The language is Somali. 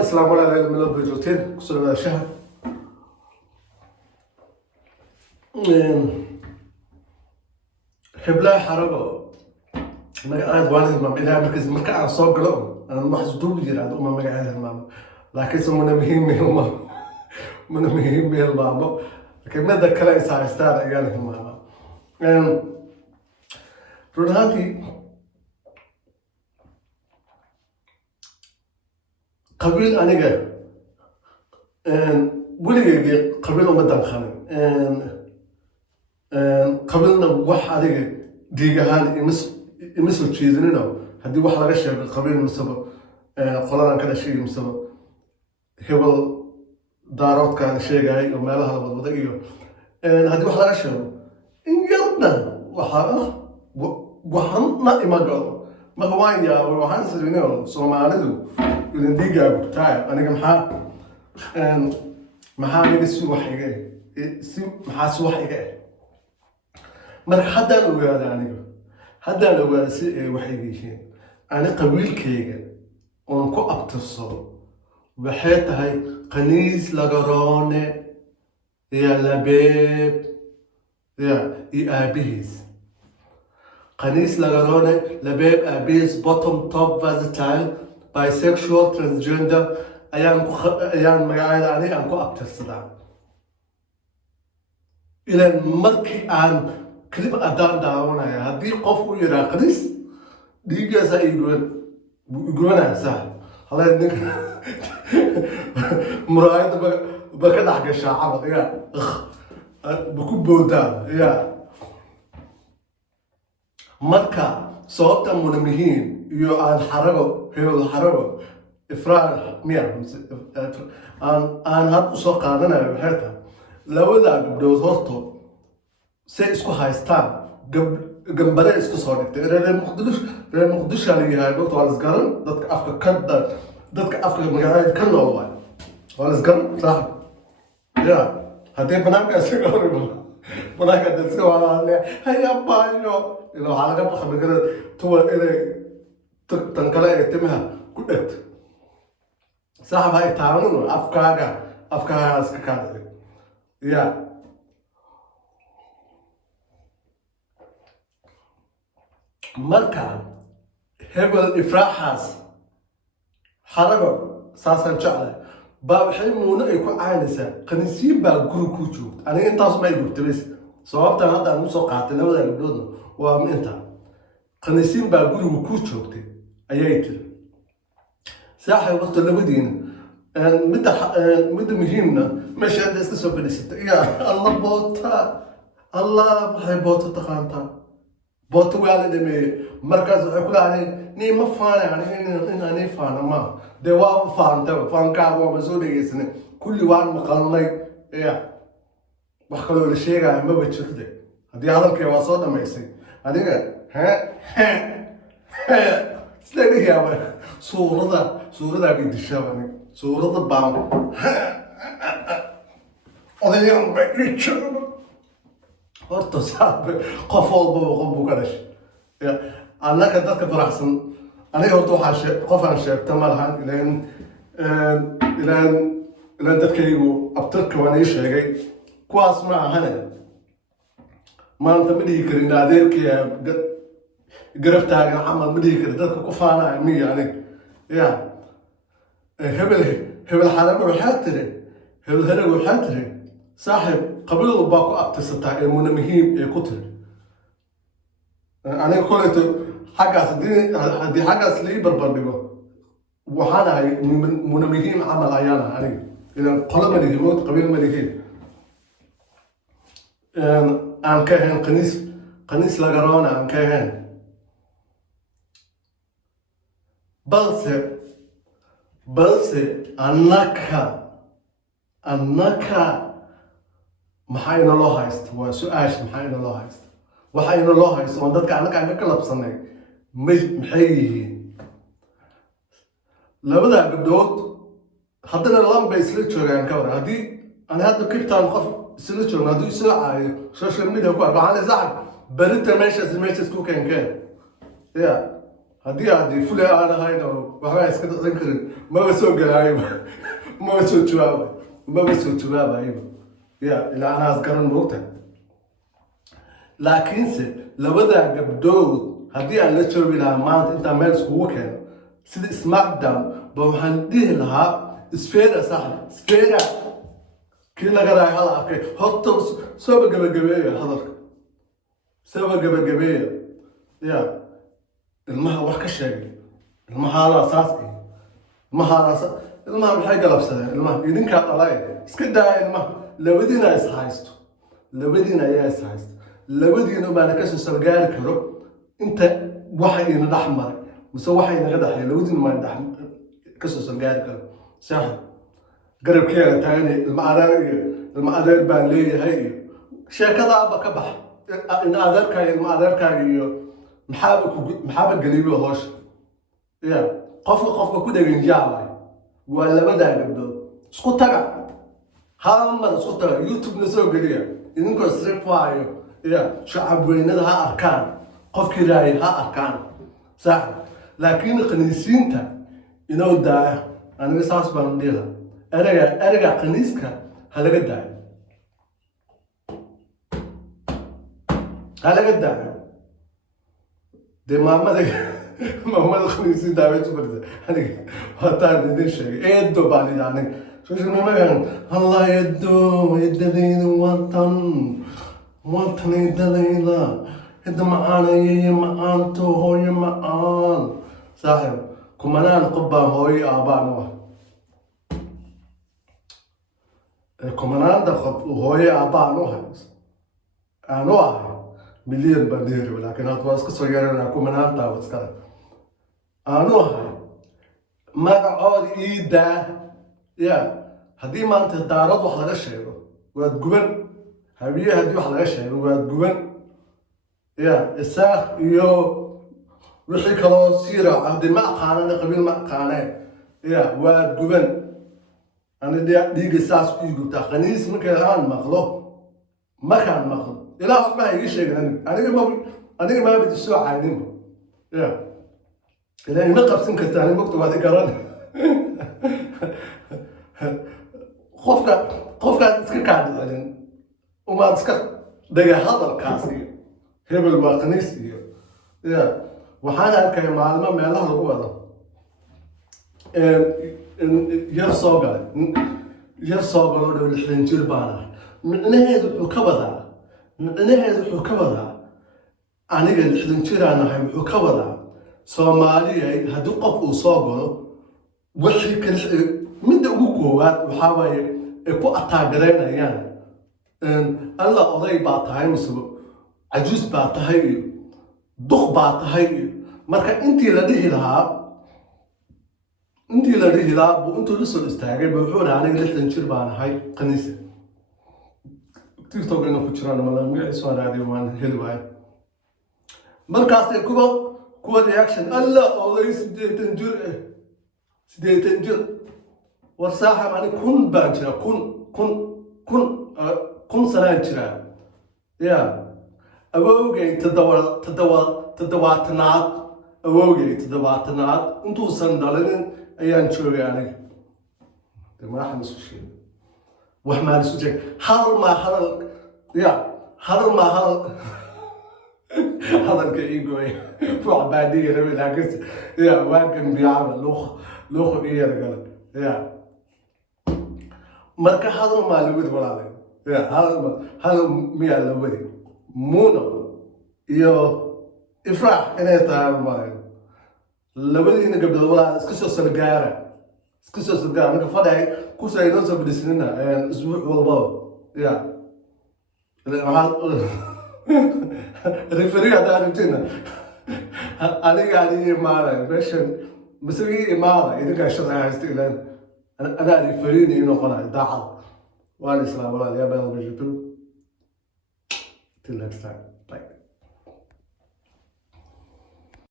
السلام عليكم من البيجوتين كسر شهر حبلا حرقة ما قاعد وانا ما بينها مركز مركع صوب قلوب أنا ما حسدوب جير عاد ما قاعد الماما لكن سمونا مهم مهما من مهم به الماما لكن ما ذكر إنسان استار يعني الماما رونهاتي قبيل أنا جا ولي قبيل أمدان خان قبلنا واحد ديجهان يمس وتشيزنينه هدي واحد رجع قبيل مسبب قلنا كذا شيء مسبب هو دارات كان شيء جاي وما لها بدقيه هدي واحد رجع إن يردنا وحنا ما قالوا ما هو يا وحنا سرينه سومالدو يقولون ديجا بتاعي أنا كم حا محامي السوق حقيقي محاسوق حقيقي مرك حدا لو قال يعني حدا لو قال سي وحيد شيء أنا قبيل كيجا ونكو أبتصر وحيت هاي قنيس لجرانة يا لبيب يا أبيز قنيس لجرانة لبيب أبيز bottom top versatile bisexual transgender أيام مقاعد عليه أنكو أبتصر إلى مركي عن كلمة أدان داونا يا هدي قفوا يراقدس دي جالسة يقولون أحسن هلا إنك مرايد بكذا حق الشعب يا بكون بودا يا مركا صوت منمهين يو عن حربه هو الحربه إفرار مياه أن هاد سوق عندنا بحياتها لو ذا قبل وصلته سيسكو هايستان قبل اسكو صارت رأي مقدش على هاي بوقت على الزقرن ضدك أفكار كذا ضدك أفكار مقاعد كله والله على الزقرن صح يا هذي بناك أسيقون بناك أدرسوا على هيا بايو إنه على قبل خبر كذا تو إذا تنقلع يتمها كلت صاحب هاي تعاونون أفكار أسكاكاد يا مركا هبل إفراحاس حرقة ساسن شعله باب حلمونا يكون عانسة قنسين بقى جرو كوتشو أنا أنت أصلا يقول تبس صوابت أنا هذا المسوقات اللي ولا يقولونه وام أنت قنسين بقى جرو كوتشو تي أياتي ساحة وقت اللي بدينا مدة مهمة مش عند اسكسو بليست يا الله بوتا الله بحي بوتا تقانتا بوتا والد مي مركز يقول عليه ني ما فانا يعني أنا فانا ما دوا فان تبع فان كابو مزودي يسني كل وان مقالني يا بحكوا الشيء يعني ما بتشوفه هذه هذا الكواسات ما يصير هذه ها سلني يا صورة ده قد الشابني صورة البام أذيان بيتشرب هرت صعب قفول بوقبو كرش أنا كنت كبر أحسن أنا هرتو حاش قفان شاب تمالهان إلى تذكريو أبترك وأنا يشجع كواس مع هنا ما أنت مدي كرين هذيك يا قربت هاي عمل مدي كرين تذكر كفانا مي يعني يا هبل حرام وحاتره هبل هرب وحاتره صاحب قبل باكو أبتسطع المنمهين كتر أنا قلت حاجة دي حاجة سلي بربندقة وحنا هاي منمهين عمل عيانا يعني إذا قلب مليكين قبيل مليكين عن كهن قنيس لجرانا عن كهن بلس أنك محاينا الله هايست وسؤاش محاينا الله هايست وحاينا الله هايست وندك عنك عنك كلب صنع محيه لبدا قبضوت حطينا اللام بيسلت شو يعني كورة هدي أنا هذا كيف تعرف سلت شو هدي ساعة سوشيال ميديا كوا بعاني زعل بريت ماشي سكو كان يا haddii aad fulay aan ahayn oo waxba iska dhicin karin maba soo galaayo maba soo jawaabayo ya ilaa anaas garan moogta laakiinse labadaa gabdhood haddii aan la joogi lahaa maanta intaan meel iskugu keeno sida smackdown ba waxaan dhihi lahaa sfera saaxib sfera kii laga raay hal arkay horta sooba gabagabeeya hadalka sooba gabagabeeya ya ilmaha wax ka sheegay ilmaha saas ilmaha maxay galabsadeen ilmaha idinkaa dhalay iska daaya ilmaha labadiina is haysto labadiina ayaa is haysto labadiina baana kasoo sargaari karo inta waxa ina dhex maray mise waxa inaga dhexay labadiina maa kasoo sargaari karo saaxib garabkeeda taagani ilma adeer baan leeyahay iyo sheekadaaba ka bax ilma adeerkaaga iyo maxaaba geliyo hoosha ya qofka ku dhegan jaalay waa labadaa gabdhood isku taga hal mar isku taga youtube-na soo geliya idinkoo srifaayo ya shacab weynada ha arkaan qofkii raayay ha arkaan saaxib laakiin khaniisiinta inoo daaya aniga saas baan dhiila erega khaniiska ha laga daayo dee maamada khaniisiin daaway tubarta aniga waataan idin sheegay eedo baan idhi aniga soshalmamagan allah eedadayda waatan eedadayda hidda macaanayeeye macaanto hooyo macaan saaxib kumanaan qof baan hooyo aabaan u ah kumanaanta qof hooyo aabaan u hay aan u ahay milyan baan dheeri laakiin hadda waa iska soo yeeranaa kumanaantaaba iskale aan u ahay magacooda iidaa ya haddii maanta daarad wax laga sheego waad guban habiye haddii wax laga sheego waad guban ya isaaq iyo wixii kaloo siira hadii ma aqaanane qabiil ma aqaaneen ya waad guban ani dhiiga saas ii gubtaa khaniis markaan maqlo ilaa waxba ha ii sheegin aniga maabid isoo cayninba ya ilaa ima qabsan karta ani mogta waad i garan qofkaad iska kaadicilin umaad iska dhega hadalkaas iyo hebel waa khaniis iyo ya waxaan arkaya maalmo meelaha lagu wado yar soo galo dhow 60 jir baan ah micnaheedu wuxuu ka wadaa aniga 60 jiraan ahay wuxuu ka wadaa Soomaaliya haddii qof uu soo galo wixii kale midda ugu koowaad waxaa waaye ay ku ataagereynayaan alla oday baa tahay mise cajuus baa tahay iyo duq baa tahay iyo marka intii la dhihi lahaa buu intuu la soo istaagay buu wuxuu dhahay aniga 60 jir baan ahay khaniisa TikTok inuu ku jiraan magaciisa waan raadiyo waan heli waayo markaasay kuwa reaction alla oday 80 jir war saaxib ani kun baan jira kun sanaan jira ya awowgay toddobaatanaad intuusan dhalinin ayaan joogay aniga de madaxa isu sheegay wax maan isu sheeg hadalka iigooy wax baa dhiga rabe laakiinse ya waa gambiyacaba luuqa ii yargala ya marka hadal maa la wadi walaalay ya hadal miyaa la wadi muuna iyo ifraax inay tahay maayo labadiina gabdhood walaa iska soo sargaara anaga fadhay kusa inoo soo fadhiisanina isbuuc walbaba ya referi haddaa rabtina aniga imaanay meeshan masagii imaada idinkaa sharci haysta ilaan anaa referiini ii noqonayo daacad waan islaam walaal yaa baan wajito till next time